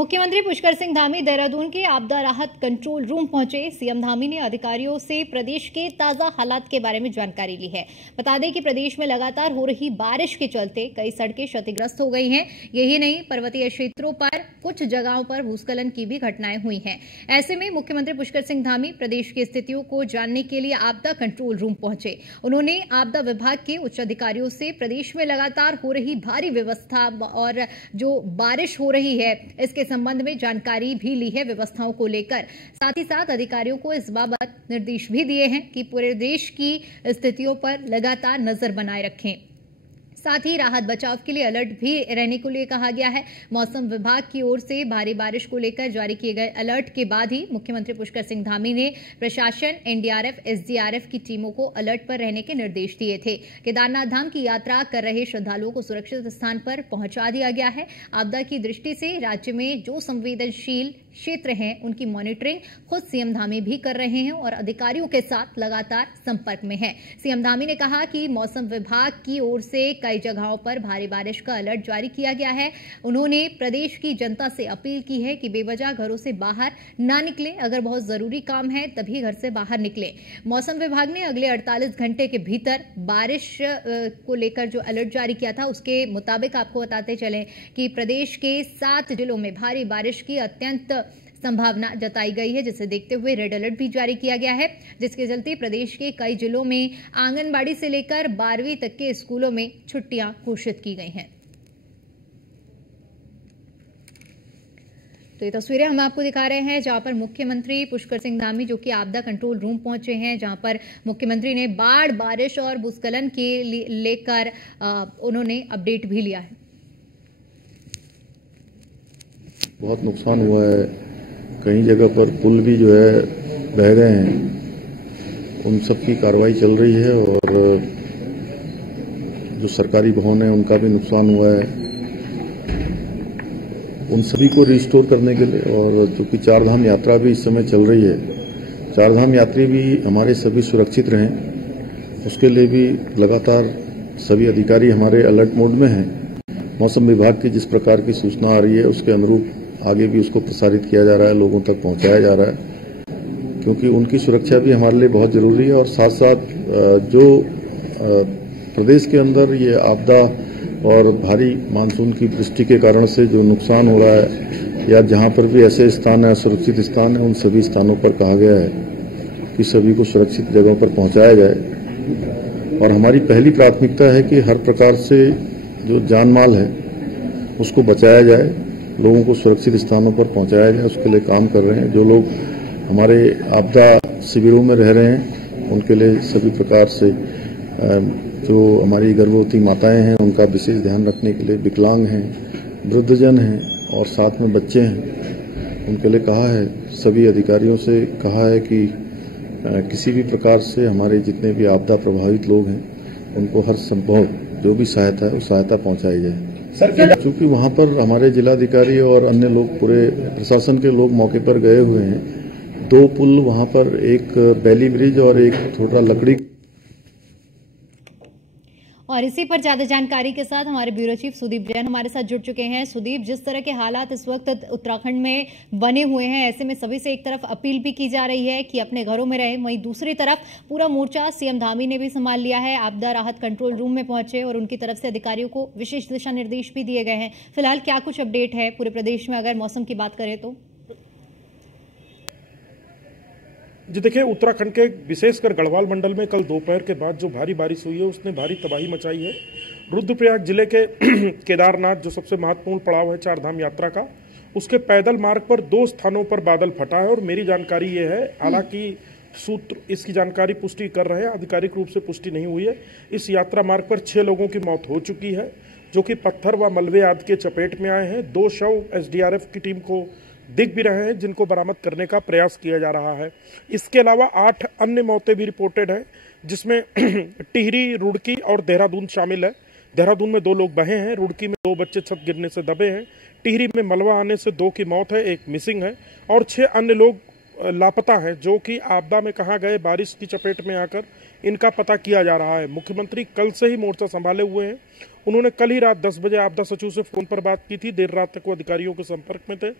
मुख्यमंत्री पुष्कर सिंह धामी देहरादून के आपदा राहत कंट्रोल रूम पहुंचे। सीएम धामी ने अधिकारियों से प्रदेश के ताजा हालात के बारे में जानकारी ली है। बता दें कि प्रदेश में लगातार हो रही बारिश के चलते कई सड़कें क्षतिग्रस्त हो गई हैं। यही नहीं, पर्वतीय क्षेत्रों पर कुछ जगहों पर भूस्खलन की भी घटनाएं हुई हैं। ऐसे में मुख्यमंत्री पुष्कर सिंह धामी प्रदेश की स्थितियों को जानने के लिए आपदा कंट्रोल रूम पहुंचे। उन्होंने आपदा विभाग के उच्च अधिकारियों से प्रदेश में लगातार हो रही भारी व्यवस्था और जो बारिश हो रही है इसके संबंध में जानकारी भी ली है व्यवस्थाओं को लेकर। साथ ही साथ अधिकारियों को इस बाबत निर्देश भी दिए हैं कि पूरे देश की स्थितियों पर लगातार नजर बनाए रखें। साथ ही राहत बचाव के लिए अलर्ट भी रहने के लिए कहा गया है। मौसम विभाग की ओर से भारी बारिश को लेकर जारी किए गए अलर्ट के बाद ही मुख्यमंत्री पुष्कर सिंह धामी ने प्रशासन, एनडीआरएफ, एसडीआरएफ की टीमों को अलर्ट पर रहने के निर्देश दिए थे। केदारनाथ धाम की यात्रा कर रहे श्रद्धालुओं को सुरक्षित स्थान पर पहुंचा दिया गया है। आपदा की दृष्टि से राज्य में जो संवेदनशील क्षेत्र हैं उनकी मॉनिटरिंग खुद सीएम धामी भी कर रहे हैं और अधिकारियों के साथ लगातार संपर्क में है। सीएम धामी ने कहा कि मौसम विभाग की ओर से कई जगहों पर भारी बारिश का अलर्ट जारी किया गया है। उन्होंने प्रदेश की जनता से अपील की है कि बेवजह घरों से बाहर ना निकलें। अगर बहुत जरूरी काम है तभी घर से बाहर निकलें। मौसम विभाग ने अगले 48 घंटे के भीतर बारिश को लेकर जो अलर्ट जारी किया था उसके मुताबिक आपको बताते चलें कि प्रदेश के 7 जिलों में भारी बारिश की अत्यंत संभावना जताई गई है, जिसे देखते हुए रेड अलर्ट भी जारी किया गया है, जिसके चलते प्रदेश के कई जिलों में आंगनबाड़ी से लेकर 12वीं तक के स्कूलों में छुट्टियां घोषित की गई हैं। तो ये तस्वीरें हम आपको दिखा रहे हैं जहां पर मुख्यमंत्री पुष्कर सिंह धामी जो कि आपदा कंट्रोल रूम पहुंचे हैं, जहां पर मुख्यमंत्री ने बाढ़, बारिश और भूस्खलन के लेकर उन्होंने अपडेट भी लिया है। बहुत नुकसान हुआ है, कई जगह पर पुल भी जो है बह गए हैं, उन सब की कार्रवाई चल रही है और जो सरकारी भवन है उनका भी नुकसान हुआ है, उन सभी को रिस्टोर करने के लिए। और चूंकि चारधाम यात्रा भी इस समय चल रही है, चारधाम यात्री भी हमारे सभी सुरक्षित रहें उसके लिए भी लगातार सभी अधिकारी हमारे अलर्ट मोड में हैं। मौसम विभाग की जिस प्रकार की सूचना आ रही है उसके अनुरूप आगे भी उसको प्रसारित किया जा रहा है, लोगों तक पहुंचाया जा रहा है, क्योंकि उनकी सुरक्षा भी हमारे लिए बहुत जरूरी है। और साथ साथ जो प्रदेश के अंदर ये आपदा और भारी मानसून की वृष्टि के कारण से जो नुकसान हो रहा है या जहां पर भी ऐसे स्थान है, असुरक्षित स्थान है, उन सभी स्थानों पर कहा गया है कि सभी को सुरक्षित जगहों पर पहुंचाया जाए। और हमारी पहली प्राथमिकता है कि हर प्रकार से जो जान माल है उसको बचाया जाए, लोगों को सुरक्षित स्थानों पर पहुंचाया जाए, उसके लिए काम कर रहे हैं। जो लोग हमारे आपदा शिविरों में रह रहे हैं उनके लिए सभी प्रकार से जो हमारी गर्भवती माताएं हैं उनका विशेष ध्यान रखने के लिए, विकलांग हैं, वृद्धजन हैं और साथ में बच्चे हैं, उनके लिए कहा है, सभी अधिकारियों से कहा है कि किसी भी प्रकार से हमारे जितने भी आपदा प्रभावित लोग हैं उनको हर संभव जो भी सहायता है वो सहायता पहुंचाई जाए। चूंकि वहां पर हमारे जिलाधिकारी और अन्य लोग, पूरे प्रशासन के लोग मौके पर गए हुए हैं। 2 पुल वहां पर, एक बैली ब्रिज और एक थोड़ा लकड़ी। और इसी पर ज्यादा जानकारी के साथ हमारे ब्यूरो चीफ सुदीप जैन हमारे साथ जुड़ चुके हैं। सुदीप, जिस तरह के हालात इस वक्त उत्तराखंड में बने हुए हैं, ऐसे में सभी से एक तरफ अपील भी की जा रही है कि अपने घरों में रहें, वहीं दूसरी तरफ पूरा मोर्चा सीएम धामी ने भी संभाल लिया है। आपदा राहत कंट्रोल रूम में पहुंचे और उनकी तरफ से अधिकारियों को विशेष दिशा निर्देश भी दिए गए हैं। फिलहाल क्या कुछ अपडेट है पूरे प्रदेश में अगर मौसम की बात करें तो? जी देखिए, उत्तराखंड के विशेषकर गढ़वाल मंडल में कल दोपहर के बाद जो भारी बारिश हुई है उसने भारी तबाही मचाई है। रुद्रप्रयाग जिले के केदारनाथ, जो सबसे महत्वपूर्ण पड़ाव है चारधाम यात्रा का, उसके पैदल मार्ग पर 2 स्थानों पर बादल फटा है। और मेरी जानकारी ये है, हालांकि सूत्र इसकी जानकारी पुष्टि कर रहे हैं, आधिकारिक रूप से पुष्टि नहीं हुई है। इस यात्रा मार्ग पर 6 लोगों की मौत हो चुकी है जो कि पत्थर व मलबे आदि के चपेट में आए हैं। 2 शव एसडीआरएफ की टीम को दिख भी रहे हैं जिनको बरामद करने का प्रयास किया जा रहा है। इसके अलावा 8 अन्य मौतें भी रिपोर्टेड हैं, जिसमें टिहरी, रुड़की और देहरादून शामिल है। देहरादून में 2 लोग बहे हैं, रुड़की में 2 बच्चे छत गिरने से दबे हैं, टिहरी में मलबा आने से 2 की मौत है, 1 मिसिंग है और 6 अन्य लोग लापता हैं, जो कि आपदा में कहाँ गए, बारिश की चपेट में आकर, इनका पता किया जा रहा है। मुख्यमंत्री कल से ही मोर्चा संभाले हुए हैं। उन्होंने कल ही रात 10 बजे आपदा सचिव से फोन पर बात की थी। देर रात तक वो अधिकारियों के संपर्क में थे।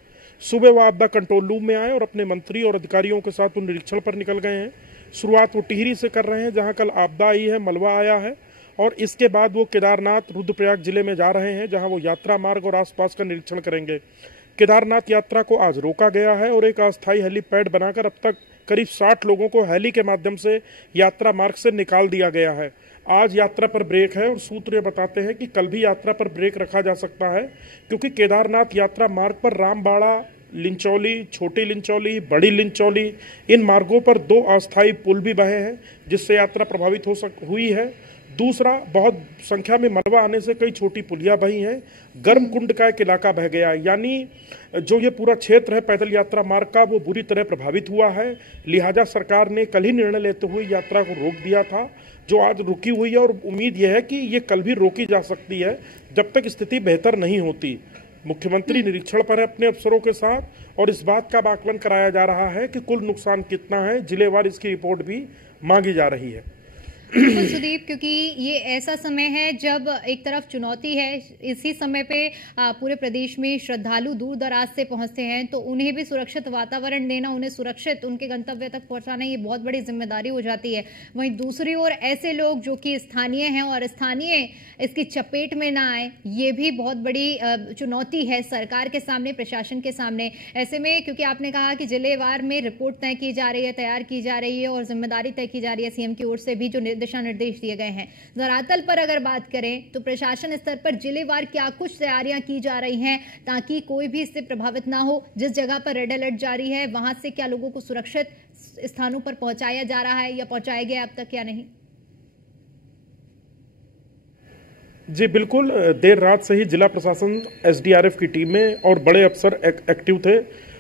सुबह वो आपदा कंट्रोल रूम में आए और अपने मंत्री और अधिकारियों के साथ वो निरीक्षण पर निकल गए हैं। शुरुआत वो टिहरी से कर रहे हैं, जहां कल आपदा आई है, मलबा आया है, और इसके बाद वो केदारनाथ रुद्रप्रयाग जिले में जा रहे हैं, जहां वो यात्रा मार्ग और आसपास का निरीक्षण करेंगे। केदारनाथ यात्रा को आज रोका गया है और एक अस्थायी हेलीपैड बनाकर अब तक करीब 60 लोगों को हेली के माध्यम से यात्रा मार्ग से निकाल दिया गया है। आज यात्रा पर ब्रेक है और सूत्र ये बताते हैं कि कल भी यात्रा पर ब्रेक रखा जा सकता है, क्योंकि केदारनाथ यात्रा मार्ग पर रामबाड़ा, लिंचौली, छोटी लिंचौली, बड़ी लिंचौली, इन मार्गों पर 2 अस्थायी पुल भी बहे हैं, जिससे यात्रा प्रभावित हुई है। दूसरा, बहुत संख्या में मलबा आने से कई छोटी पुलिया बही हैं। गर्म कुंड का एक इलाका बह गया, यानी जो ये पूरा क्षेत्र है पैदल यात्रा मार्ग का, वो बुरी तरह प्रभावित हुआ है। लिहाजा सरकार ने कल ही निर्णय लेते हुए यात्रा को रोक दिया था, जो आज रुकी हुई है, और उम्मीद यह है कि ये कल भी रोकी जा सकती है जब तक स्थिति बेहतर नहीं होती। मुख्यमंत्री निरीक्षण पर है अपने अफसरों के साथ, और इस बात का आकलन कराया जा रहा है कि कुल नुकसान कितना है। जिलेवार इसकी रिपोर्ट भी मांगी जा रही है। बिल्कुल सुदीप, क्योंकि ये ऐसा समय है जब एक तरफ चुनौती है, इसी समय पे पूरे प्रदेश में श्रद्धालु दूर दराज से पहुंचते हैं, तो उन्हें भी सुरक्षित वातावरण देना, उन्हें सुरक्षित उनके गंतव्य तक पहुंचाना, ये बहुत बड़ी जिम्मेदारी हो जाती है। वहीं दूसरी ओर ऐसे लोग जो कि स्थानीय हैं और स्थानीय इसकी चपेट में ना आए, ये भी बहुत बड़ी चुनौती है सरकार के सामने, प्रशासन के सामने। ऐसे में क्योंकि आपने कहा कि जिलेवार में रिपोर्ट तय की जा रही है, तैयार की जा रही है और जिम्मेदारी तय की जा रही है, सीएम की ओर से भी जो दिशा निर्देश दिए गए हैं। धरातल पर अगर बात करें तो प्रशासन स्तर पर जिलेवार क्या कुछ तैयारियां की जा रही हैं ताकि कोई भी इससे प्रभावित ना हो? जिस जगह पर रेड अलर्ट जारी है वहां से क्या लोगों को सुरक्षित स्थानों पर पहुंचाया जा रहा है या पहुंचाया गया अब तक या नहीं? जी बिल्कुल, देर रात से ही जिला प्रशासन, एसडीआरएफ की टीमें और बड़े अफसर एक्टिव थे।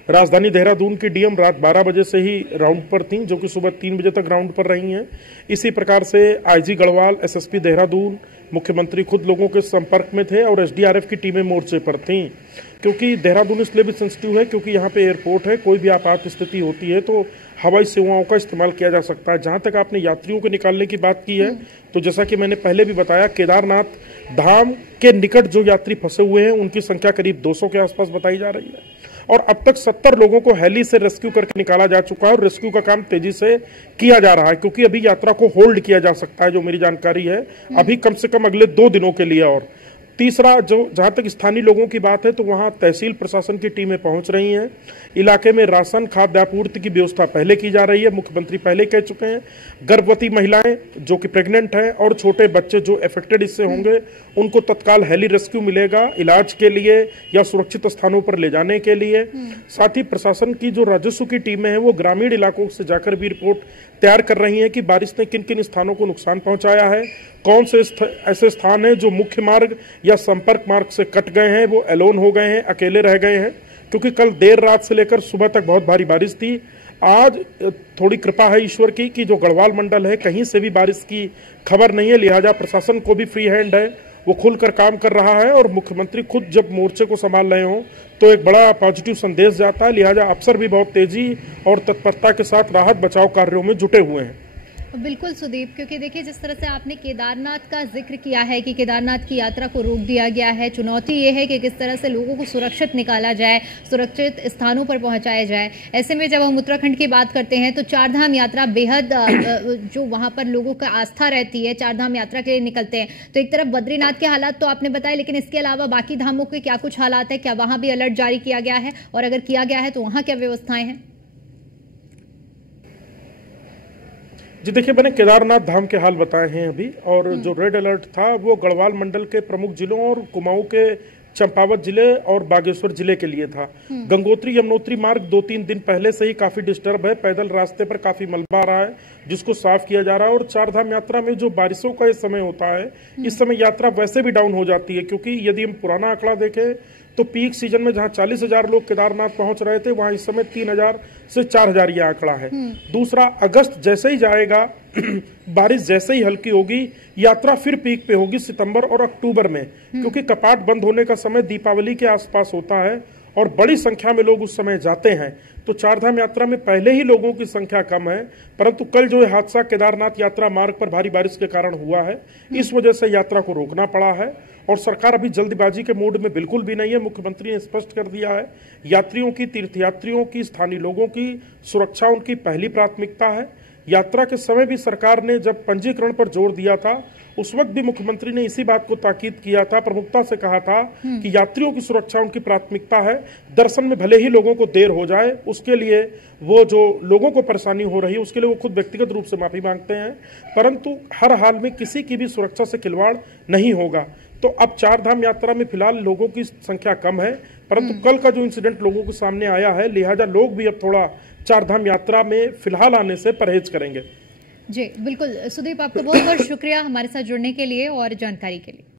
राजधानी देहरादून की डीएम रात 12 बजे से ही राउंड पर थीं, जो कि सुबह 3 बजे तक राउंड पर रही हैं। इसी प्रकार से आईजी गढ़वाल, एसएसपी देहरादून, मुख्यमंत्री खुद लोगों के संपर्क में थे और एसडीआरएफ की टीमें मोर्चे पर थीं। क्योंकि देहरादून इसलिए भी सेंसिटिव है क्योंकि यहाँ पे एयरपोर्ट है, कोई भी आपात स्थिति होती है तो हवाई सेवाओं का इस्तेमाल किया जा सकता है। जहां तक आपने यात्रियों को निकालने की बात की है, तो जैसा कि मैंने पहले भी बताया, केदारनाथ धाम के निकट जो यात्री फंसे हुए हैं उनकी संख्या करीब 200 के आसपास बताई जा रही है, और अब तक 70 लोगों को हेली से रेस्क्यू करके निकाला जा चुका है और रेस्क्यू का काम तेजी से किया जा रहा है, क्योंकि अभी यात्रा को होल्ड किया जा सकता है, जो मेरी जानकारी है, अभी कम से कम अगले 2 दिनों के लिए। और तीसरा, जो जहां तक स्थानीय लोगों की बात है तो वहां तहसील प्रशासन की टीमें पहुंच रही हैं। इलाके में राशन, खाद्य आपूर्ति की व्यवस्था पहले की जा रही है, मुख्यमंत्री पहले कह चुके हैं। गर्भवती महिलाएं जो कि प्रेग्नेंट हैं और छोटे बच्चे जो अफेक्टेड इससे होंगे, उनको तत्काल हेली रेस्क्यू मिलेगा इलाज के लिए या सुरक्षित स्थानों पर ले जाने के लिए। साथ ही प्रशासन की जो राजस्व की टीमें हैं वो ग्रामीण इलाकों से जाकर भी रिपोर्ट तैयार कर रही हैं कि बारिश ने किन किन स्थानों को नुकसान पहुंचाया है, कौन से ऐसे स्थान हैं जो मुख्य मार्ग या संपर्क मार्ग से कट गए हैं, वो एलोन हो गए हैं, अकेले रह गए हैं, क्योंकि कल देर रात से लेकर सुबह तक बहुत भारी बारिश थी। आज थोड़ी कृपा है ईश्वर की कि जो गढ़वाल मंडल है कहीं से भी बारिश की खबर नहीं है, लिहाजा प्रशासन को भी फ्री हैंड है, वो खुलकर काम कर रहा है। और मुख्यमंत्री खुद जब मोर्चे को संभाल रहे हों तो एक बड़ा पॉजिटिव संदेश जाता है, लिहाजा अफसर भी बहुत तेजी और तत्परता के साथ राहत बचाव कार्यों में जुटे हुए हैं। बिल्कुल सुदीप, क्योंकि देखिए जिस तरह से आपने केदारनाथ का जिक्र किया है कि केदारनाथ की यात्रा को रोक दिया गया है, चुनौती ये है कि किस तरह से लोगों को सुरक्षित निकाला जाए, सुरक्षित स्थानों पर पहुंचाया जाए। ऐसे में जब हम उत्तराखंड की बात करते हैं तो चारधाम यात्रा बेहद जो वहां पर लोगों का आस्था रहती है, चारधाम यात्रा के लिए निकलते हैं, तो एक तरफ बद्रीनाथ के हालात तो आपने बताए, लेकिन इसके अलावा बाकी धामों के क्या कुछ हालात है? क्या वहां भी अलर्ट जारी किया गया है, और अगर किया गया है तो वहां क्या व्यवस्थाएं हैं? जी देखिए, मैंने केदारनाथ धाम के हाल बताए हैं अभी, और जो रेड अलर्ट था वो गढ़वाल मंडल के प्रमुख जिलों और कुमाऊं के चंपावत जिले और बागेश्वर जिले के लिए था। गंगोत्री यमुनोत्री मार्ग 2-3 दिन पहले से ही काफी डिस्टर्ब है, पैदल रास्ते पर काफी मलबा आ रहा है जिसको साफ किया जा रहा है। और चारधाम यात्रा में जो बारिशों का ये समय होता है, इस समय यात्रा वैसे भी डाउन हो जाती है, क्योंकि यदि हम पुराना आंकड़ा देखें तो पीक सीजन में जहां 40,000 लोग केदारनाथ पहुंच रहे थे, वहां इस समय 3,000 से 4,000 ये आंकड़ा है। दूसरा, अगस्त जैसे ही जाएगा, बारिश जैसे ही हल्की होगी, यात्रा फिर पीक पे होगी सितंबर और अक्टूबर में, क्योंकि कपाट बंद होने का समय दीपावली के आसपास होता है और बड़ी संख्या में लोग उस समय जाते हैं, तो चारधाम यात्रा में पहले ही लोगों की संख्या कम है, परंतु कल जो हादसा केदारनाथ यात्रा मार्ग पर भारी बारिश के कारण हुआ है, इस वजह से यात्रा को रोकना पड़ा है। और सरकार अभी जल्दबाजी के मूड में बिल्कुल भी नहीं है। मुख्यमंत्री ने स्पष्ट कर दिया है, यात्रियों की, तीर्थयात्रियों की, स्थानीय लोगों की सुरक्षा उनकी पहली प्राथमिकता है। यात्रा के समय भी सरकार ने जब पंजीकरण पर जोर दिया था, उस वक्त भी मुख्यमंत्री ने इसी बात को ताकीद किया था, प्रमुखता से कहा था कि यात्रियों की सुरक्षा उनकी प्राथमिकता है। दर्शन में भले ही लोगों को देर हो जाए, उसके लिए वो जो लोगों को परेशानी हो रही है उसके लिए वो खुद व्यक्तिगत रूप से माफी मांगते हैं, परंतु हर हाल में किसी की भी सुरक्षा से खिलवाड़ नहीं होगा। तो अब चारधाम यात्रा में फिलहाल लोगों की संख्या कम है, परंतु कल का जो इंसिडेंट लोगों के सामने आया है, लिहाजा लोग भी अब थोड़ा चारधाम यात्रा में फिलहाल आने से परहेज करेंगे। जी बिल्कुल सुदीप, आपको बहुत बहुत शुक्रिया हमारे साथ जुड़ने के लिए और जानकारी के लिए।